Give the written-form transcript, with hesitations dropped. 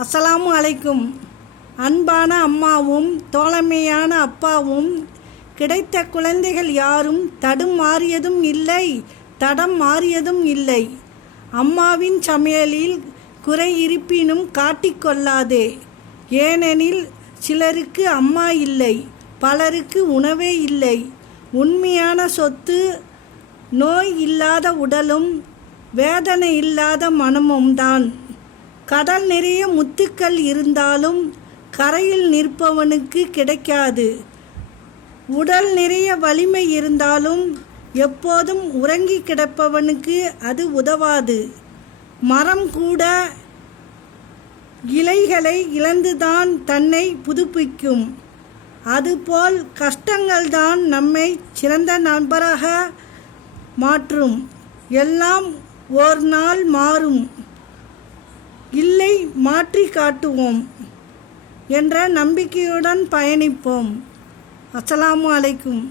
அஸ்ஸலாமு அலைக்கும். அன்பான அம்மாவும் தோழமையான அப்பாவும் கிடைத்த குழந்தைகள் யாரும் தடம் மாறியதும் இல்லை. அம்மாவின் சமையலில் குறை இருப்பினும் காட்டிக்கொள்ளாதே. ஏனெனில் சிலருக்கு அம்மா இல்லை, பலருக்கு உணவே இல்லை. உண்மையான சொத்து நோய் இல்லாத உடலும் வேதனை இல்லாத மனமும் தான். கடல் நிறைய முத்துக்கள் இருந்தாலும் கரையில் நிற்பவனுக்கு கிடைக்காது. உடல் நிறைய வலிமை இருந்தாலும் எப்போதும் உறங்கி கிடப்பவனுக்கு அது உதவாது. மரம் கூட இலைகளை இழந்துதான் தன்னை புதுப்பிக்கும். அதுபோல் கஷ்டங்கள்தான் நம்மை சிறந்த நபராக மாற்றும். எல்லாம் ஒரு நாள் மாறும், இல்லை மாற்றி காட்டுவோம் என்ற நம்பிக்கையுடன் பயணிப்போம். அஸ்ஸலாமு அலைக்கும்.